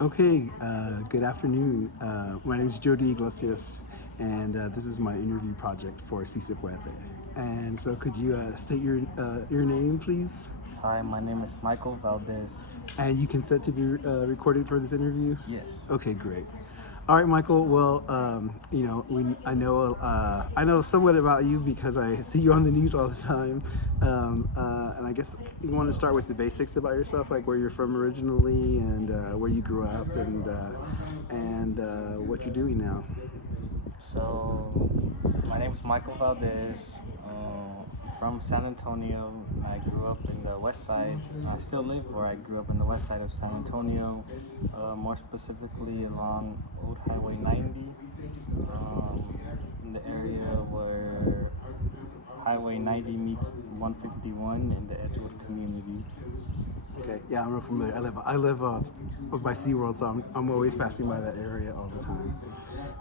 Okay, good afternoon. My name is Jody Iglesias, and this is my interview project for Se Puede. And so, could you state your name, please? Hi, my name is Michael Valdez. And you consent to be recorded for this interview? Yes. Okay, great. All right, Michael. Well, I know somewhat about you because I see you on the news all the time, and I guess you want to start with the basics about yourself, like where you're from originally, and where you grew up, and what you're doing now. So, my name is Michael Valdez, from San Antonio. I grew up in the west side. I still live where I grew up in the west side of San Antonio, more specifically along Old Highway 90, in the area where Highway 90 meets 151 in the Edgewood community. Okay, yeah, I'm real familiar. I live by SeaWorld, so I'm always passing by that area all the time.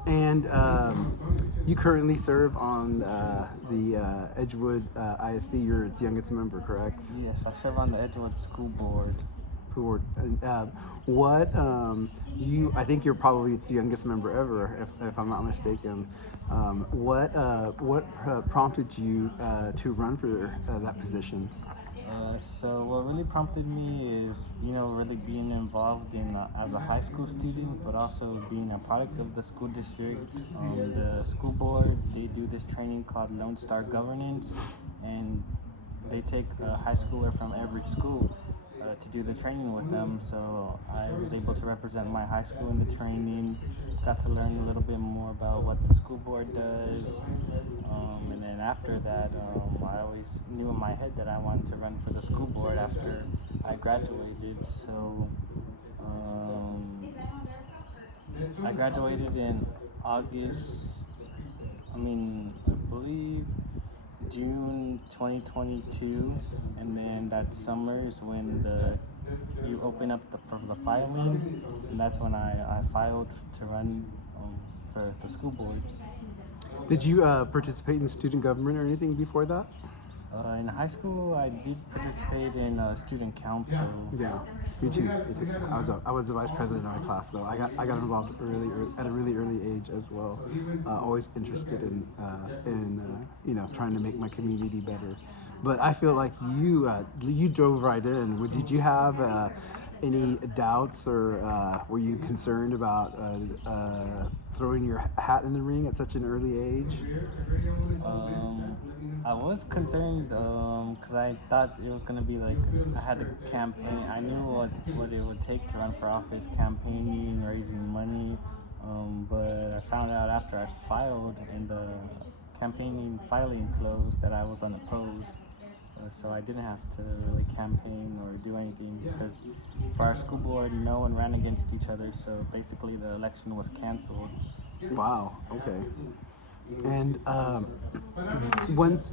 And you currently serve on the Edgewood ISD. You're its youngest member, correct? Yes, I serve on the Edgewood School Board. School board. And, what you? I think you're probably its youngest member ever, if I'm not mistaken. What prompted you to run for that position? So what really prompted me is, really being involved in as a high school student, but also being a product of the school district. The school board, they do this training called Lone Star Governance, and they take a high schooler from every school to do the training with them. So I was able to represent my high school in the training, got to learn a little bit more about what the school board does. And then after that, I always knew in my head that I wanted to run for the school board after I graduated. So I graduated in August, I believe June 2022, and then that summer is when you open up for the filing, and that's when I filed to run for the school board. Did you participate in student government or anything before that? In high school, I did participate in student council. Yeah, me too. Me too. I was the vice president of my class, so I got involved at a really early age as well. Always interested in trying to make my community better. But I feel like you drove right in. Did you have any doubts, or were you concerned about throwing your hat in the ring at such an early age? I was concerned because I thought it was gonna be like I had to campaign. I knew what it would take to run for office, campaigning, raising money. But I found out after I filed and the campaigning filing closed that I was unopposed. So I didn't have to really campaign or do anything because for our school board, no one ran against each other. So basically, the election was canceled. Wow. Okay. And once,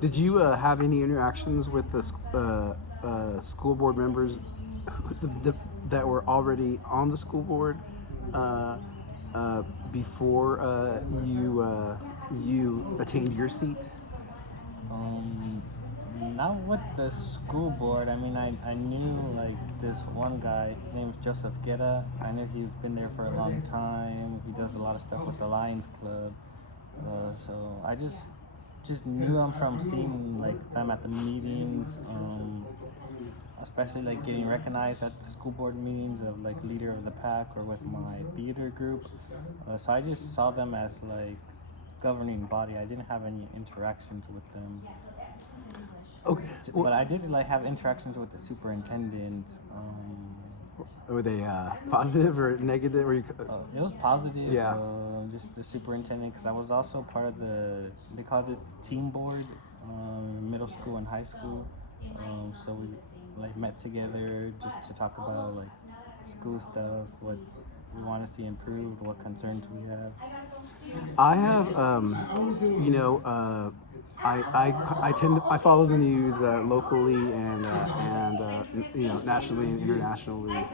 did you have any interactions with the school board members that were already on the school board before you attained your seat? Um, Not with the school board. I knew like this one guy. His name is Joseph Guerra. I knew he's been there for a long time. He does a lot of stuff with the Lions Club. So I just knew him from seeing like them at the meetings. Especially like getting recognized at the school board meetings of like leader of the pack or with my theater group. So I just saw them as like governing body. I didn't have any interactions with them. Okay. But I did like have interactions with the superintendent. Were they positive or negative? It was positive. Yeah. Just the superintendent, because I was also part of they called it the team board, middle school and high school. So we like met together just to talk about like school stuff, what we want to see improved, what concerns we have. I have, I follow the news locally and nationally and internationally.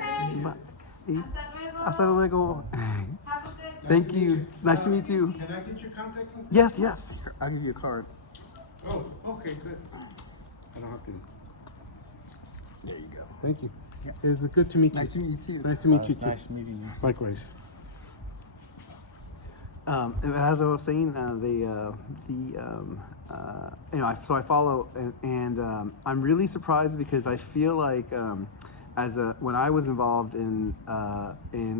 Hasta luego. Thank you. Nice to meet you. Can I get your contact info? Yes, yes. Here, I'll give you a card. Oh, okay, good. I don't have to. There you go. Thank you. It's good to meet you. Nice to meet you too. Nice to meet you It's too. nice meeting you. Likewise. And as I was saying, so I follow, and I'm really surprised because I feel like when I was involved in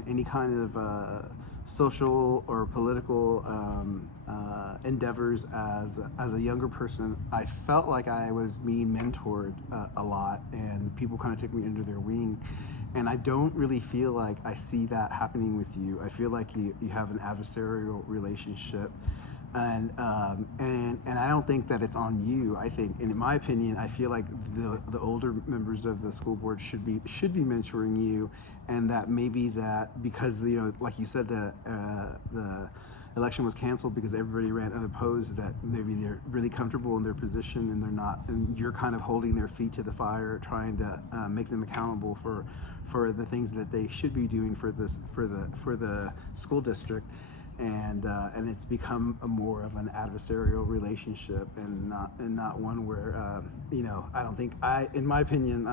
any kind of social or political endeavors as a younger person, I felt like I was being mentored a lot, and people kind of took me under their wing. And I don't really feel like I see that happening with you. I feel like you have an adversarial relationship, and I don't think that it's on you. I think, and in my opinion, I feel like the older members of the school board should be mentoring you, and that maybe that because like you said, the election was canceled because everybody ran unopposed, that maybe they're really comfortable in their position and they're not, and you're kind of holding their feet to the fire, trying to make them accountable for the things that they should be doing for the school district, and it's become a more of an adversarial relationship and not one where I don't think in my opinion,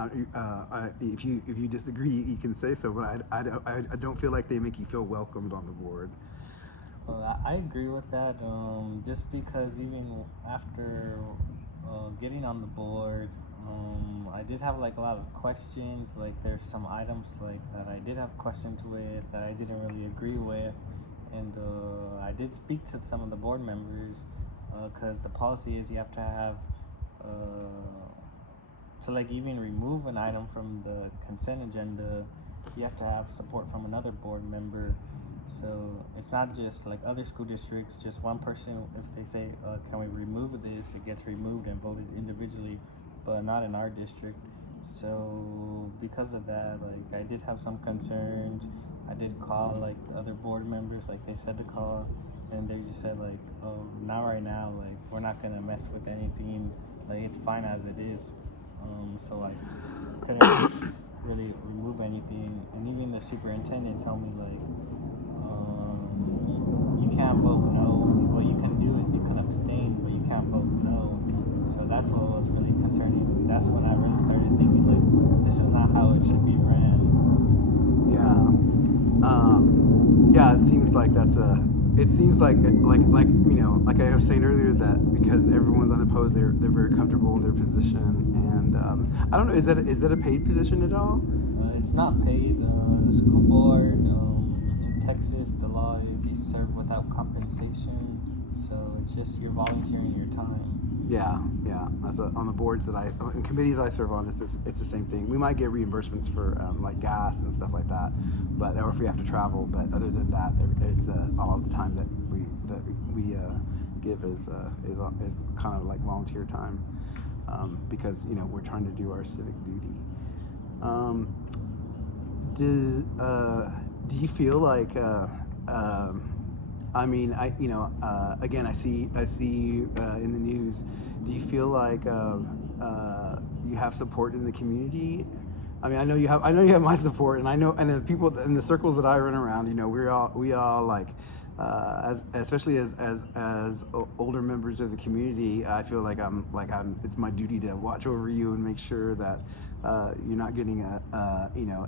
if you disagree you can say so, but I don't feel like they make you feel welcomed on the board. Well, I agree with that. Just because even after getting on the board, I did have like a lot of questions. Like there's some items like that I did have questions with that I didn't really agree with, and I did speak to some of the board members because the policy is you have to have to like even remove an item from the consent agenda, you have to have support from another board member. So it's not just like other school districts, just one person, if they say, can we remove this, it gets removed and voted individually, but not in our district. So because of that, like I did have some concerns. I did call like the other board members, like they said to call, and they just said like, oh, not right now, like we're not gonna mess with anything, like it's fine as it is. So like couldn't really remove anything, and even the superintendent told me like, you can't vote no. What you can do is you can abstain, but you can't vote no. So that's what was really concerning. That's when I really started thinking like, this is not how it should be ran. Yeah, it seems like it seems like like I was saying earlier, that because everyone's unopposed, they're very comfortable in their position, and I don't know, is that a paid position at all? It's not paid. The school board in Texas, the law is you serve without compensation, so it's just you're volunteering your time. Yeah. On the boards in committees I serve on, it's the same thing. We might get reimbursements for like gas and stuff like that, or if we have to travel. But other than that, it's all the time that we give is kind of like volunteer time, because we're trying to do our civic duty. Do you feel like again, I see in the news. Do you feel like you have support in the community? I mean, I know you have my support, and the people in the circles that I run around. We all like, especially as older members of the community. I feel like it's my duty to watch over you and make sure that you're not getting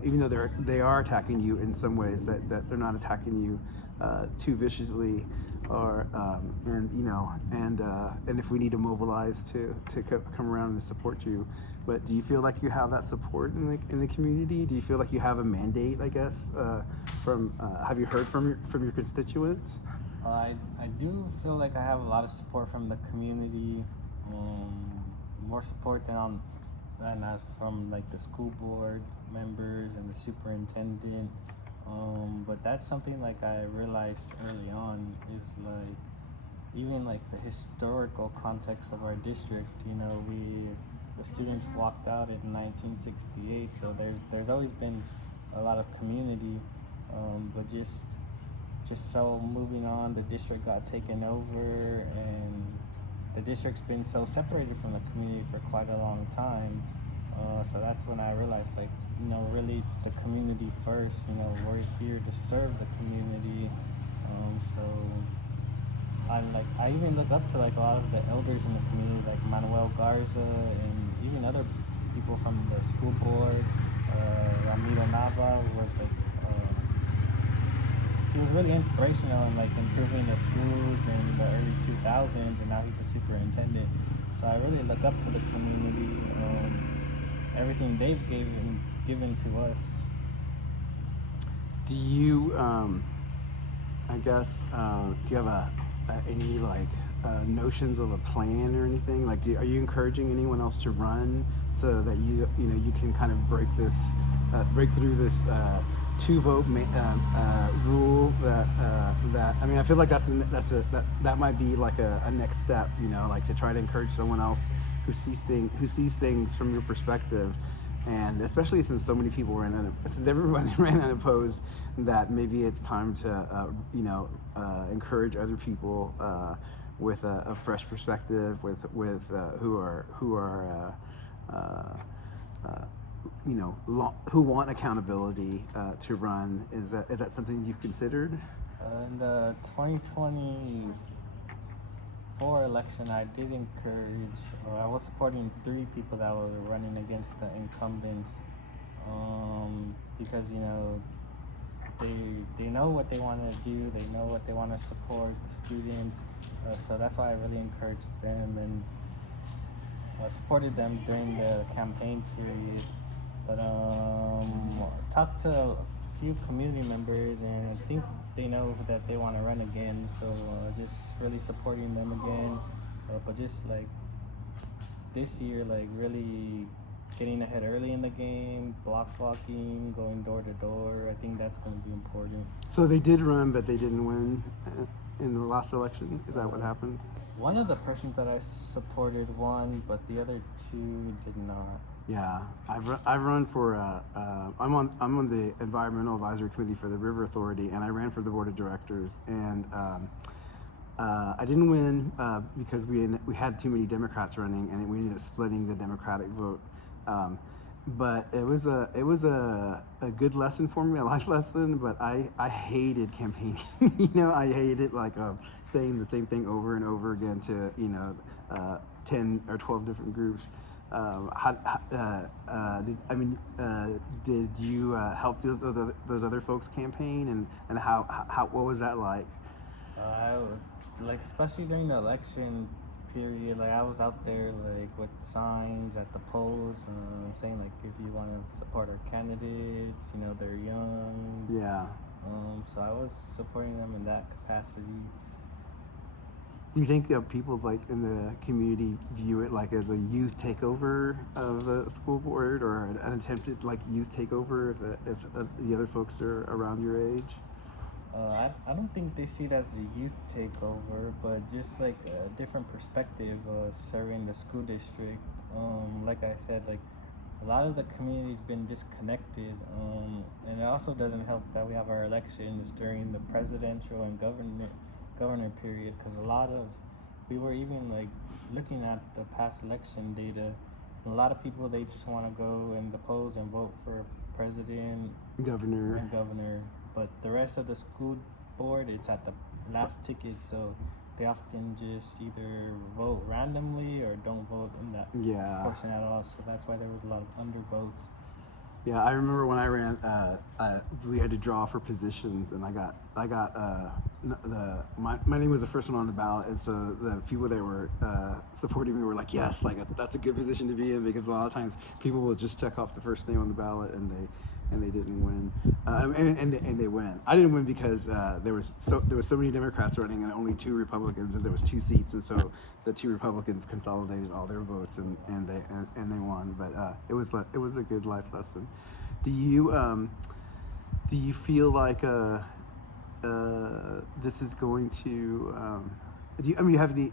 even though they are attacking you in some ways, that they're not attacking you too viciously, or and if we need to mobilize to come around and support you. But do you feel like you have that support in the community? Do you feel like you have a mandate, I guess, have you heard from your constituents? I do feel like I have a lot of support from the community, more support than as from like the school board members and the superintendent. But that's something like I realized early on is like, even like the historical context of our district. The students walked out in 1968, so there's always been a lot of community, but just so moving on, the district got taken over, and the district's been so separated from the community for quite a long time. So that's when I realized, like, really it's the community first. We're here to serve the community. So I even look up to like a lot of the elders in the community, like Manuel Garza, and even other people from the school board. Ramiro Nava was like he was really inspirational in like improving the schools in the early 2000s, and now he's a superintendent. So I really look up to the community, everything they've given to us. Do you, I guess, do you have any like notions of a plan or anything? Like, are you encouraging anyone else to run so that you can kind of break through this two vote rule that I mean I feel like that might be like a next step, like to try to encourage someone else who sees things from your perspective, and especially since so many people since everybody ran unopposed, that maybe it's time to encourage other people with a fresh perspective, with who are who want accountability to run. Is that something you've considered? In the 2024 election, I did encourage, I was supporting 3 people that were running against the incumbents, because they know what they want to do, they know what they want to support, the students, so that's why I really encouraged them and supported them during the campaign period. But talked to a few community members, and I think they know that they want to run again, so just really supporting them again, but just like this year, like really getting ahead early in the game, block walking, going door to door. I think that's going to be important. So they did run, but they didn't win in the last election. Is that what happened? One of the persons that I supported won, but the other 2 did not. Yeah, I've run for I'm on the environmental advisory committee for the River Authority, and I ran for the board of directors, and I didn't win because we had too many Democrats running, and we ended up splitting the Democratic vote. But it was a good lesson for me, a life lesson. But I hated campaigning. I hated like saying the same thing over and over again to 10 or 12 different groups. Did you help those other folks campaign, and how what was that like? I would, like, especially during the election period, like I was out there like with signs at the polls, saying like if you want to support our candidates, they're young. Yeah. So I was supporting them in that capacity. Do you think that people like in the community view it like as a youth takeover of the school board, or an attempted like youth takeover if the other folks are around your age? I don't think they see it as a youth takeover, but just like a different perspective serving the school district. Like I said, like a lot of the community's been disconnected, and it also doesn't help that we have our elections during the presidential and governor period, because we were even like looking at the past election data, and a lot of people, they just want to go in the polls and vote for president, governor, but the rest of the school board, it's at the last ticket, so they often just either vote randomly or don't vote in that portion at all. So that's why there was a lot of undervotes. Yeah, I remember when I ran, we had to draw for positions, and my name was the first one on the ballot, and so the people that were supporting me were like, yes, like that's a good position to be in, because a lot of times people will just check off the first name on the ballot, and they didn't win, and they win. I didn't win because there was so many Democrats running and only 2 Republicans, and there was 2 seats, and so the 2 Republicans consolidated all their votes, and they won. But it was a good life lesson. Do you feel like this is going to do you have any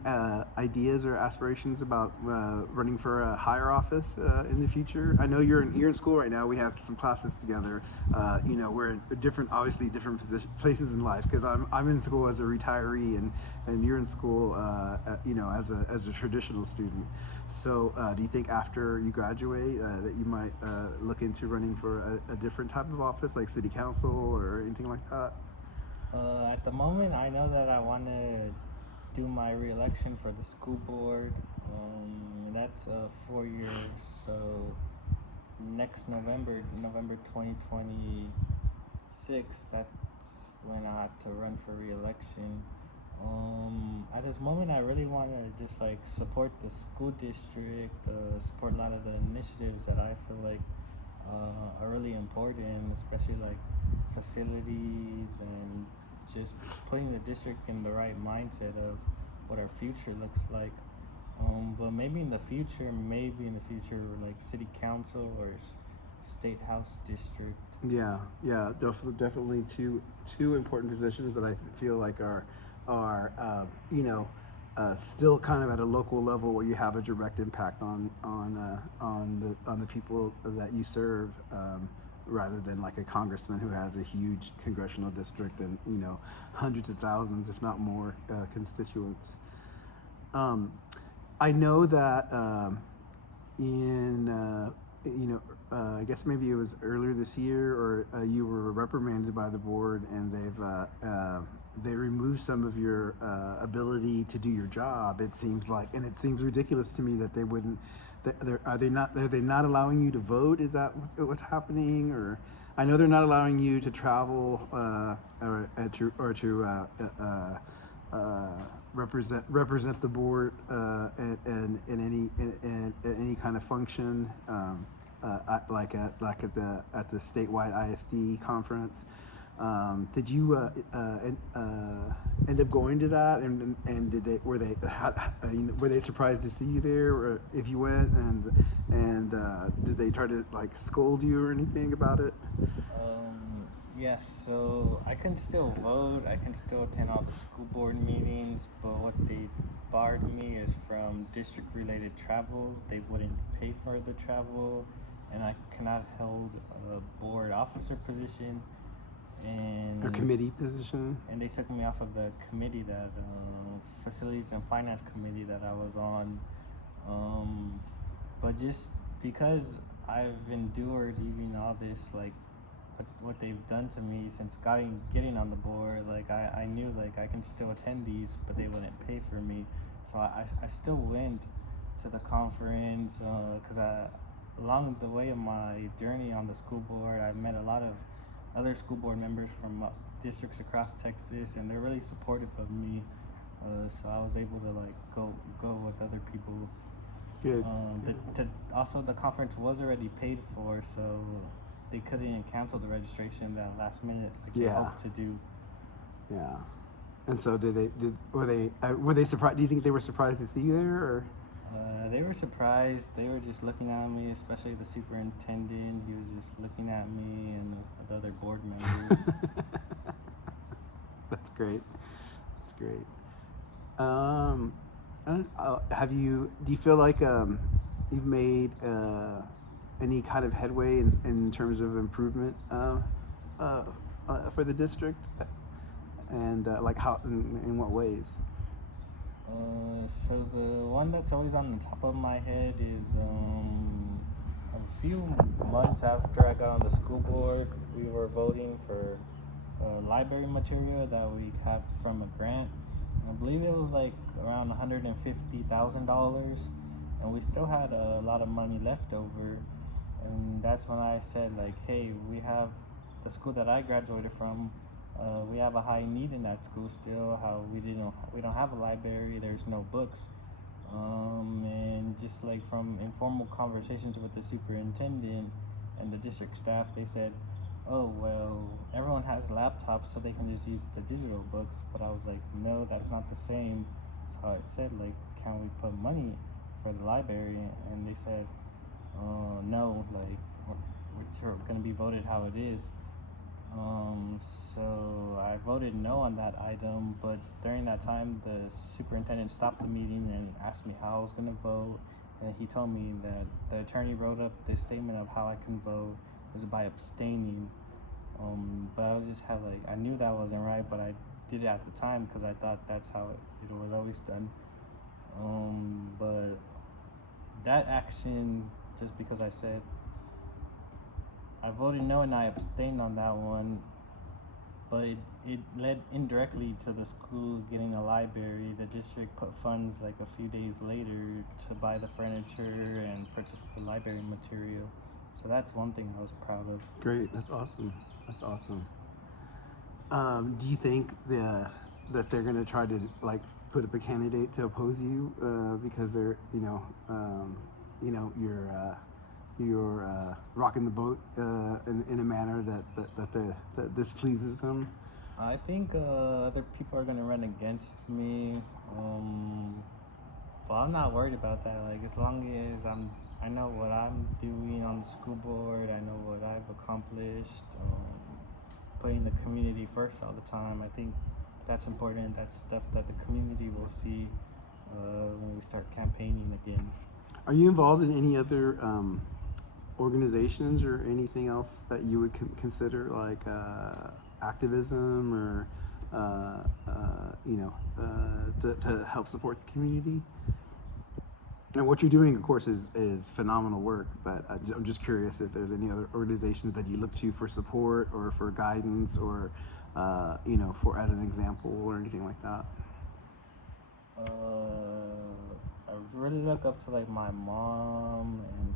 ideas or aspirations about running for a higher office in the future? I know you're in school right now. We have some classes together. We're in different places in life, because I'm in school as a retiree, and you're in school as a traditional student. So do you think after you graduate that you might look into running for a different type of office, like city council or anything like that? At the moment, I know that I want to do my re-election for the school board. That's 4 years, so next November 2026, that's when I have to run for re-election. At this moment, I really want to just like support the school district, support a lot of the initiatives that I feel like are really important, especially like facilities and just putting the district in the right mindset of what our future looks like. But maybe in the future, like city council or state house district. Yeah, yeah, definitely two important positions that I feel like are still kind of at a local level where you have a direct impact on the people that you serve, rather than like a congressman who has a huge congressional district and hundreds of thousands, if not more, constituents. Um, I know that in I guess maybe it was earlier this year, or you were reprimanded by the board, and they removed some of your ability to do your job. It seems like, and it seems ridiculous to me that they wouldn't. Are they not allowing you to vote? Is that what's happening? Or I know they're not allowing you to travel or to represent the board in any kind of function, like at the statewide ISD conference. Did you end up going to that, and were they surprised to see you there, or if you went, and did they try to like scold you or anything about it? Yes, so I can still vote, I can still attend all the school board meetings, but what they barred me is from district related travel. They wouldn't pay for the travel, and I cannot hold a board officer position. Or committee position? And they took me off of the committee, that facilities and finance committee that I was on. But just because I've endured even all this, like what they've done to me since getting on the board, like I knew like I can still attend these, but they wouldn't pay for me. So I still went to the conference, because along the way of my journey on the school board, I've met a lot of other school board members from districts across Texas, and they're really supportive of me. So I was able to like go with other people. Good. Also, the conference was already paid for, so they couldn't cancel the registration that last minute like they hoped to do. Yeah. And so were they surprised? Do you think they were surprised to see you there, or? They were surprised. They were just looking at me, especially the superintendent. He was just looking at me and the other board members. That's great. That's great. Do you feel like you've made any kind of headway in terms of improvement for the district, and like how, in what ways? So the one that's always on the top of my head is a few months after I got on the school board, we were voting for library material that we have from a grant. I believe it was like around $150,000, and we still had a lot of money left over. And that's when I said, like, hey, we have the school that I graduated from. We have a high need in that school still. How we don't have a library. There's no books, and just like from informal conversations with the superintendent and the district staff, they said, "Oh well, everyone has laptops, so they can just use the digital books." But I was like, "No, that's not the same." So I said, like, "Can we put money for the library?" And they said, "No, like we're gonna be voted how it is." So I voted no on that item, but during that time, the superintendent stopped the meeting and asked me how I was going to vote, and he told me that the attorney wrote up this statement of how I can vote was by abstaining. But I was just I knew that wasn't right, but I did it at the time because I thought that's how it was always done. But that action, just because I said I voted no and I abstained on that one, but it led indirectly to the school getting a library. The district put funds like a few days later to buy the furniture and purchase the library material. So that's one thing I was proud of. Great, that's awesome. That's awesome. Do you think that they're gonna try to like put up a candidate to oppose you because they're you're rocking the boat in a manner that displeases them? I think other people are gonna run against me. But I'm not worried about that. Like as long as I know what I'm doing on the school board. I know what I've accomplished. Putting the community first all the time. I think that's important. That's stuff that the community will see when we start campaigning again. Are you involved in any other organizations or anything else that you would consider like activism or to help support the community? And what you're doing, of course, is phenomenal work. But I'm just curious if there's any other organizations that you look to for support or for guidance or for as an example or anything like that. I really look up to like my mom and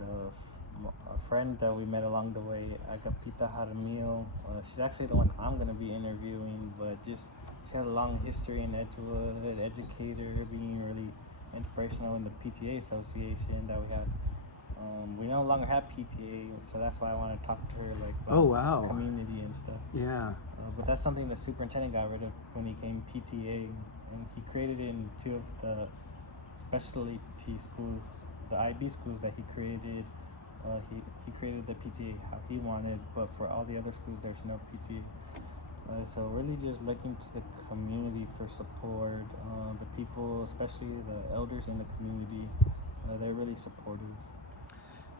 a friend that we met along the way, Agapita Jaramillo. She's actually the one I'm gonna be interviewing, but just she has a long history in Edgewood, educator, being really inspirational in the PTA association that we had. We no longer have PTA, so that's why I want to talk to her like about Oh, wow. community and stuff. Yeah. But that's something the superintendent got rid of when he came PTA, and he created it in two of the specialty schools, the IB schools that he created. He created the PTA how he wanted, but for all the other schools, there's no PTA. So really just looking to the community for support. The people, especially the elders in the community, they're really supportive.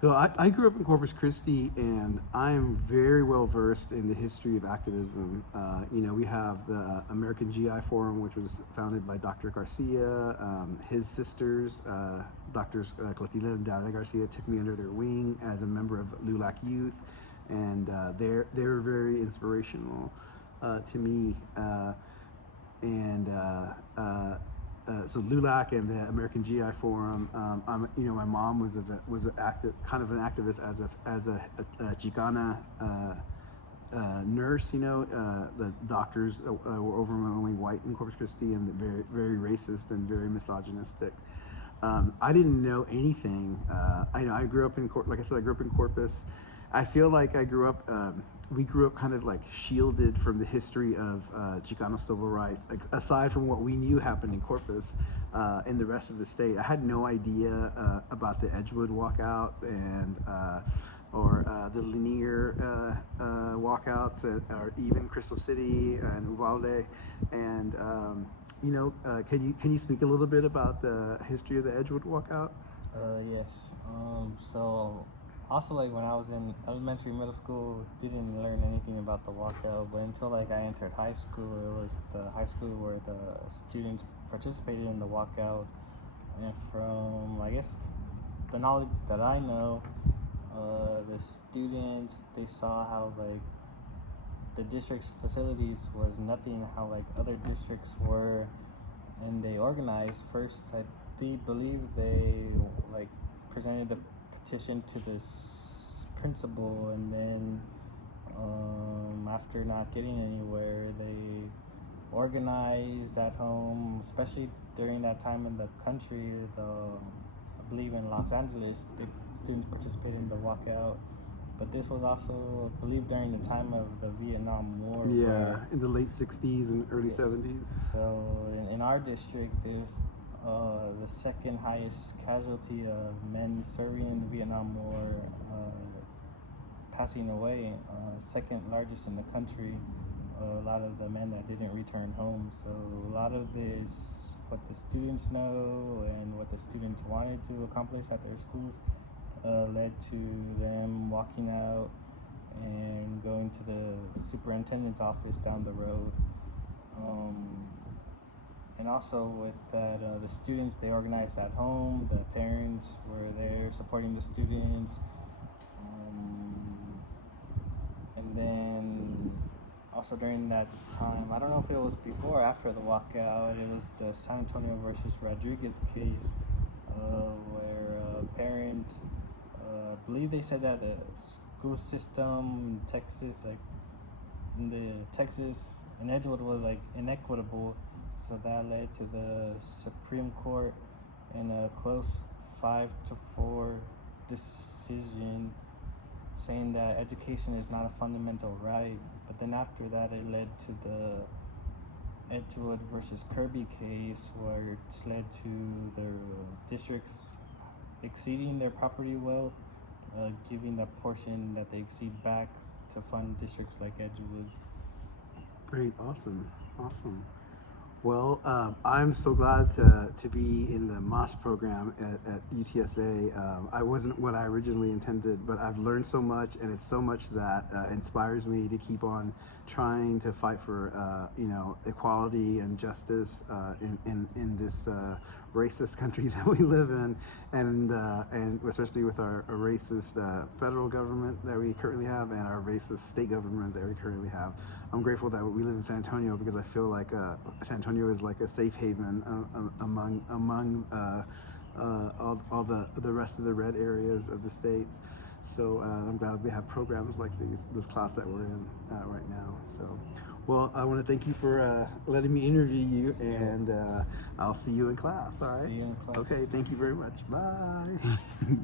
So I grew up in Corpus Christi, and I'm very well versed in the history of activism. We have the American GI Forum, which was founded by Dr. Garcia. His sisters, Doctors Clotilde and Dalia Garcia, took me under their wing as a member of LULAC Youth, and they were very inspirational to me. So LULAC and the American GI Forum. My mom was an activist as a Chicana nurse. The doctors were overwhelmingly white in Corpus Christi and very very racist and very misogynistic. I didn't know anything. I grew up in like I said, I grew up in Corpus. I feel like we grew up kind of like shielded from the history of Chicano civil rights, aside from what we knew happened in Corpus in the rest of the state. I had no idea about the Edgewood walkout or the Lanier walkouts, or even Crystal City and Uvalde. And can you speak a little bit about the history of the Edgewood walkout? Yes. So also, like when I was in elementary, middle school, didn't learn anything about the walkout. But until like I entered high school, it was the high school where the students participated in the walkout. And from, I guess, the knowledge that I know, the students, they saw how like the district's facilities was nothing, how like other districts were, and they organized first. I believe they like presented the petition to this principal, and then after not getting anywhere, they organized at home, especially during that time in the country. I believe in Los Angeles, the students participated in the walkout, but this was also, I believe, during the time of the Vietnam War. Yeah, in the late 60s and early 70s. So in our district, there's the second highest casualty of men serving in the Vietnam War passing away, second largest in the country. A lot of the men that didn't return home. So a lot of this, what the students know and what the students wanted to accomplish at their schools, led to them walking out and going to the superintendent's office down the road. And also with that, the students, they organized at home. The parents were there supporting the students. And then also during that time, I don't know if it was before or after the walkout, it was the San Antonio versus Rodriguez case, where a parent, I believe they said that the school system in Texas, like in the Texas in Edgewood, was like inequitable, so that led to the Supreme Court in a close 5-4 decision, saying that education is not a fundamental right. But then after that, it led to the Edgewood versus Kirby case, where it's led to their districts exceeding their property wealth, giving that portion that they exceed back to fund districts like Edgewood. Great, awesome. Well, I'm so glad to be in the MOS program at UTSA. I wasn't what I originally intended, but I've learned so much, and it's so much that inspires me to keep on trying to fight for equality and justice in this racist country that we live in, and especially with our racist federal government that we currently have and our racist state government that we currently have. I'm grateful that we live in San Antonio, because I feel like San Antonio is like a safe haven among all the rest of the red areas of the states. So I'm glad we have programs like this class that we're in right now. So, well, I want to thank you for letting me interview you, and I'll see you in class. All right. See you in class. Okay. Thank you very much. Bye.